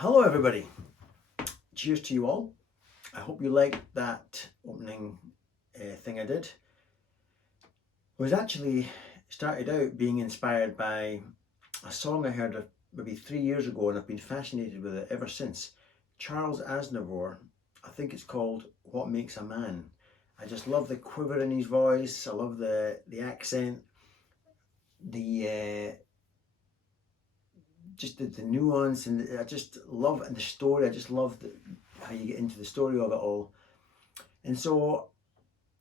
Hello everybody, cheers to you all. I hope you liked that opening thing I did. It was actually started out being inspired by a song I heard maybe 3 years ago, and I've been fascinated with it ever since. Charles Aznavour, I think it's called What Makes a Man. I just love the quiver in his voice, I love the accent, just the nuance, and I just love the story. I just love how you get into the story of it all. And so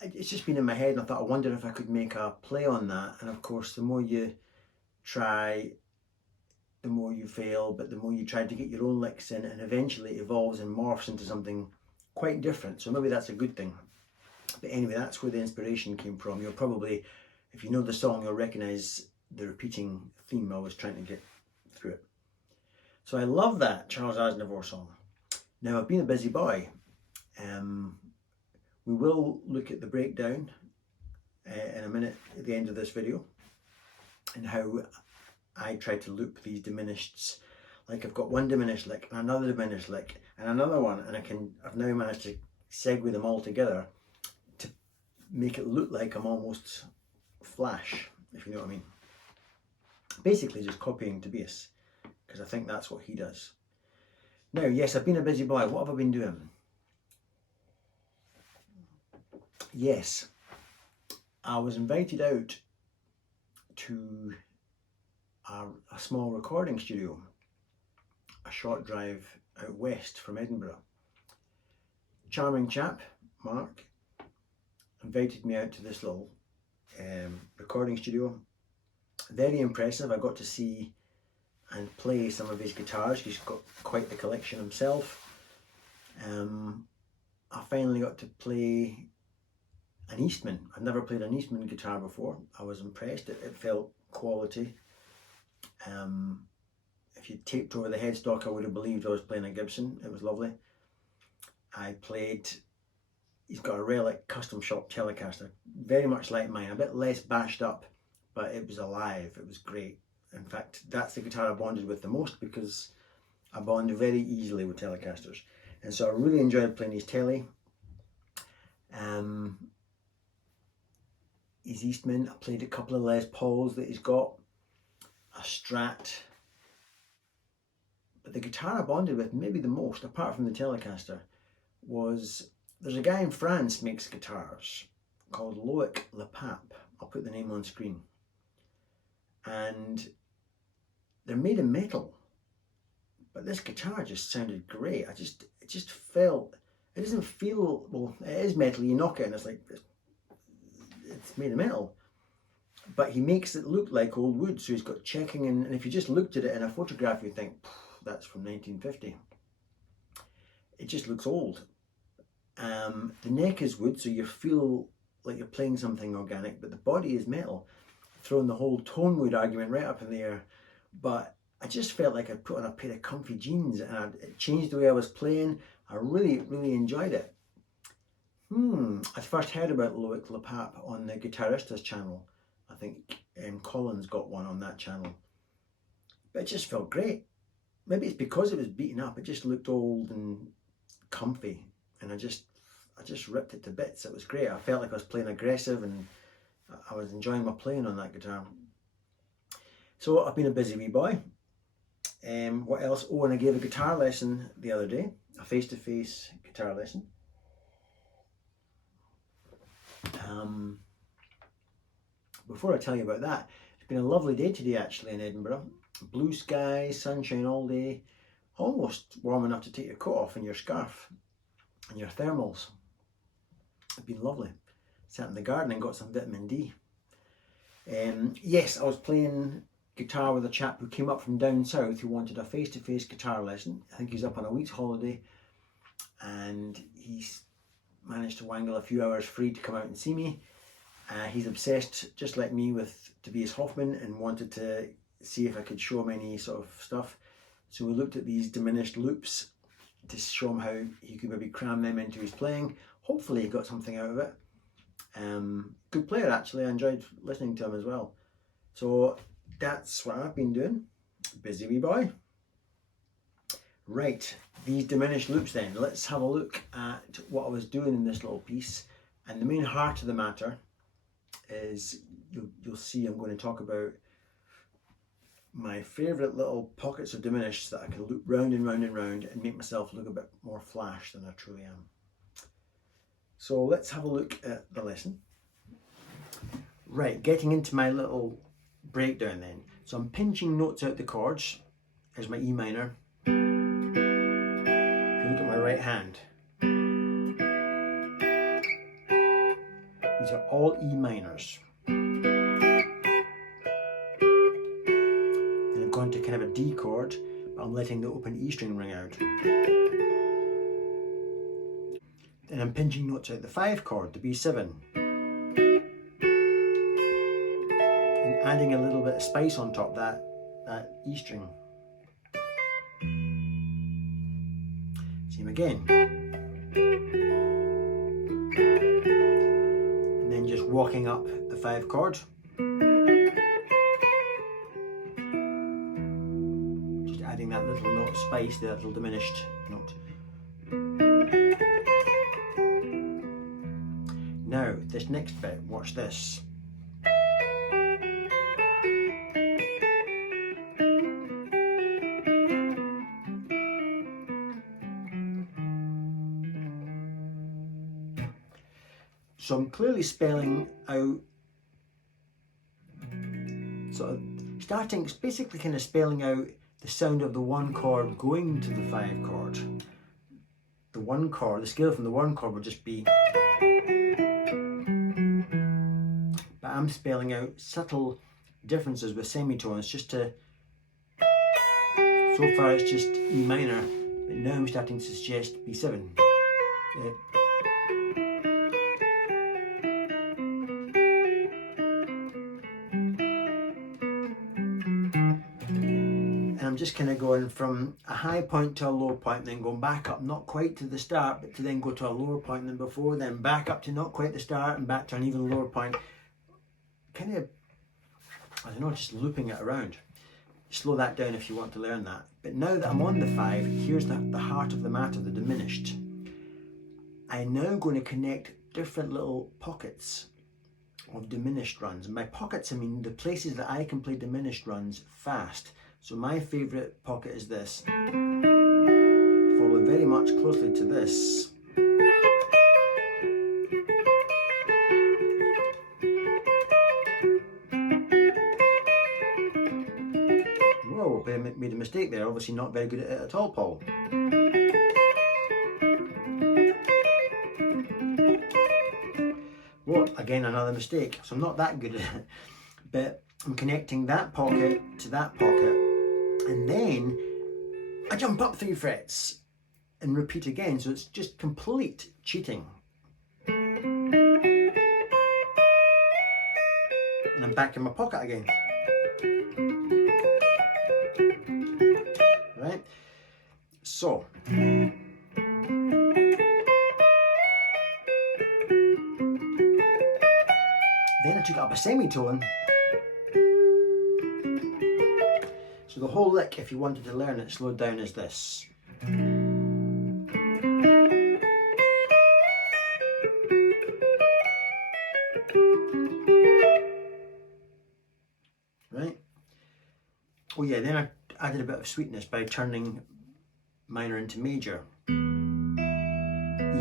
it's just been in my head, and I thought, I wonder if I could make a play on that. And of course, the more you try, the more you fail, but the more you try to get your own licks in, and eventually it evolves and morphs into something quite different. So maybe that's a good thing. But anyway, that's where the inspiration came from. You'll probably, if you know the song, you'll recognize the repeating theme I was trying to get through it. So I love that Charles Aznavour song. Now, I've been a busy boy. We will look at the breakdown in a minute at the end of this video, and how I try to loop these diminished. Like, I've got one diminished lick and another diminished lick and another one, and I've now managed to segue them all together to make it look like I'm almost Flash, if you know what I mean. Basically just copying Tobias, because I think that's what he does. Now, yes, I've been a busy boy. What have I been doing? Yes, I was invited out to a small recording studio, a short drive out west from Edinburgh. Charming chap, Mark, invited me out to this little recording studio. Very impressive. I got to see and play some of his guitars. He's got quite the collection himself. I finally got to play an Eastman. I've never played an Eastman guitar before. I was impressed. It felt quality. If you taped over the headstock, I would have believed I was playing a Gibson. It was lovely. I played, he's got a Relic custom shop Telecaster, very much like mine, a bit less bashed up, but it was alive. It was great. In fact, that's the guitar I bonded with the most, because I bond very easily with Telecasters, and so I really enjoyed playing his Tele. His Eastman, I played a couple of Les Pauls that he's got, a Strat. But the guitar I bonded with maybe the most, apart from the Telecaster, was, there's a guy in France makes guitars called Loic Le Pape. I'll put the name on screen. And they're made of metal. But this guitar just sounded great. It just felt, it doesn't feel, well, it is metal, you knock it and it's like, it's made of metal. But he makes it look like old wood, so he's got checking, and if you just looked at it in a photograph, you think, that's from 1950. It just looks old. The neck is wood, so you feel like you're playing something organic, but the body is metal, throwing the whole tone wood argument right up in the air. But I just felt like I put on a pair of comfy jeans, and it changed the way I was playing. I really, really enjoyed it. I first heard about Loic Le Pape on the Guitaristas channel. I think Colin's got one on that channel. But it just felt great. Maybe it's because it was beaten up. It just looked old and comfy, and I just ripped it to bits. It was great. I felt like I was playing aggressive, and I was enjoying my playing on that guitar. So I've been a busy wee boy. What else? Oh, and I gave a guitar lesson the other day, a face-to-face guitar lesson. Before I tell you about that, it's been a lovely day today actually in Edinburgh. Blue sky, sunshine all day, almost warm enough to take your coat off and your scarf and your thermals. It's been lovely. Sat in the garden and got some vitamin D. Yes, I was playing guitar with a chap who came up from down south who wanted a face-to-face guitar lesson. I think he's up on a week's holiday, and he's managed to wangle a few hours free to come out and see me. He's obsessed, just like me, with Tobias Hoffman and wanted to see if I could show him any sort of stuff. So we looked at these diminished loops to show him how he could maybe cram them into his playing. Hopefully he got something out of it. Good player actually, I enjoyed listening to him as well. So that's what I've been doing. Busy wee boy. Right, these diminished loops then. Let's have a look at what I was doing in this little piece. And the main heart of the matter is, you'll see I'm going to talk about my favourite little pockets of diminished that I can loop round and round and round and make myself look a bit more flash than I truly am. So let's have a look at the lesson. Right, getting into my little breakdown then. So I'm pinching notes out the chords. Here's my E minor. If you look at my right hand, these are all E minors. Then I'm going to kind of a D chord, but I'm letting the open E string ring out. Then I'm pinching notes out the 5 chord, the B7. And adding a little bit of spice on top of that E string. Same again. And then just walking up the 5 chord. Just adding that little note of spice, that little diminished note. Now, this next bit, watch this. So I'm clearly spelling out, sort of starting, basically kind of spelling out the sound of the 1 chord going to the 5 chord. The 1 chord, the scale from the 1 chord would just be, but I'm spelling out subtle differences with semitones just to, so far it's just E minor, but now I'm starting to suggest B7. Just kind of going from a high point to a low point, then going back up, not quite to the start, but to then go to a lower point than before, then back up to not quite the start and back to an even lower point. Kind of, I don't know, just looping it around. slow that down if you want to learn that. But now that I'm on the 5, here's the heart of the matter, the diminished. I'm now going to connect different little pockets of diminished runs. And by pockets, I mean the places that I can play diminished runs fast. So my favourite pocket is this, followed very much closely to this. Whoa, I made a mistake there. Obviously not very good at it at all, Paul. Whoa, again another mistake. So I'm not that good at it. But I'm connecting that pocket to that pocket. And then I jump up 3 frets and repeat again. So it's just complete cheating. And I'm back in my pocket again. Right? So. Then I took up a semitone. So the whole lick, if you wanted to learn it slowed down, is this. Right? Oh yeah, then I added a bit of sweetness by turning minor into major. E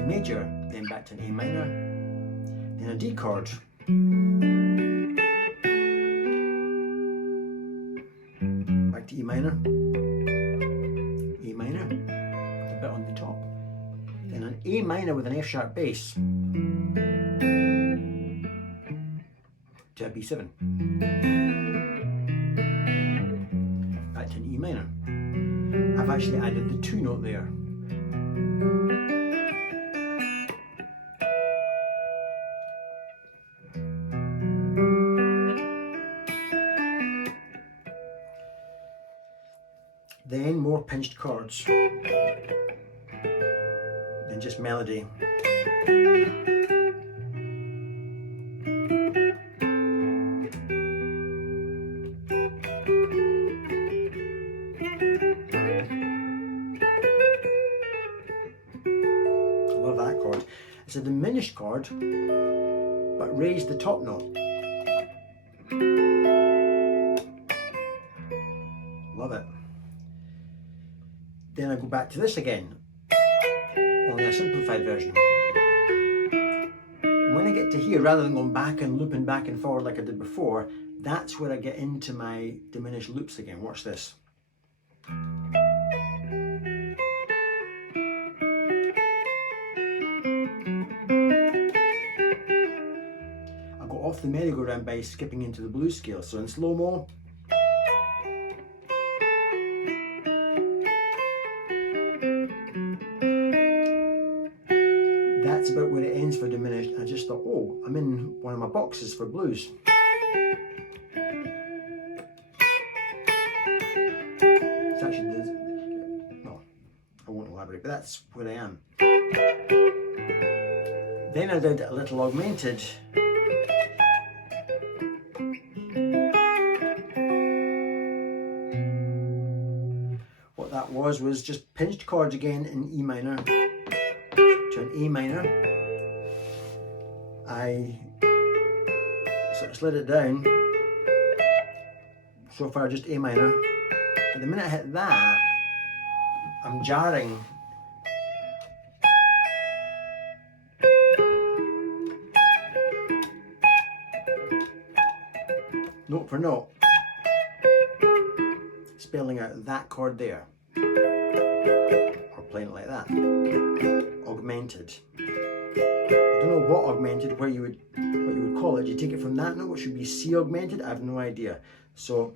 major, then back to an A minor, then a D chord. Back to E minor, E minor, with a bit on the top. Then an A minor with an F sharp bass to a B7. Back to an E minor. I've actually added the 2 note there. Then more pinched chords, then just melody. I love that chord. It's a diminished chord, but raised the top note. Love it. Then I go back to this again, only a simplified version. And when I get to here, rather than going back and looping back and forward like I did before, that's where I get into my diminished loops again. Watch this. I go off the merry-go-round by skipping into the blues scale. So in slow-mo, that's about where it ends for diminished. I just thought, oh, I'm in one of my boxes for blues. It's actually no, I won't elaborate, but that's where I am. Then I did a little augmented. What that was just pinched chords again in E minor to an A minor. I sort of slid it down. So far just A minor. But the minute I hit that, I'm jarring. Note for note. Spelling out that chord there. Or playing it like that. Augmented. I don't know what augmented, what you would call it. You take it from that note, which should be C augmented. I have no idea. So,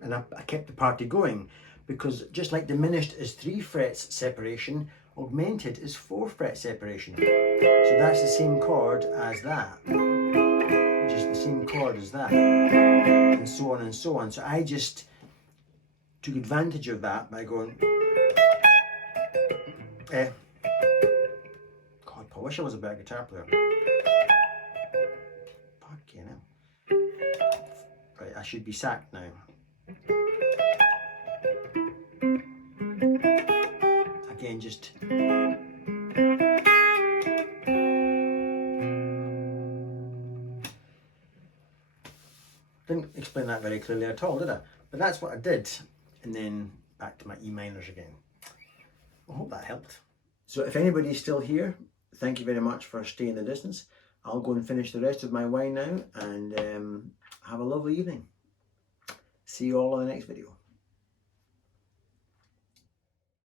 and I kept the party going, because just like diminished is 3 frets separation, augmented is 4 fret separation. So that's the same chord as that, which is the same chord as that, and so on and so on. So I just took advantage of that by going, God, I wish I was a better guitar player. Fucking hell. Right, I should be sacked now. Again, just didn't explain that very clearly at all, did I? But that's what I did, and then back to my E minors again. I hope that helped. So if anybody's still here, thank you very much for staying the distance. I'll go and finish the rest of my wine now, and have a lovely evening. See you all in the next video.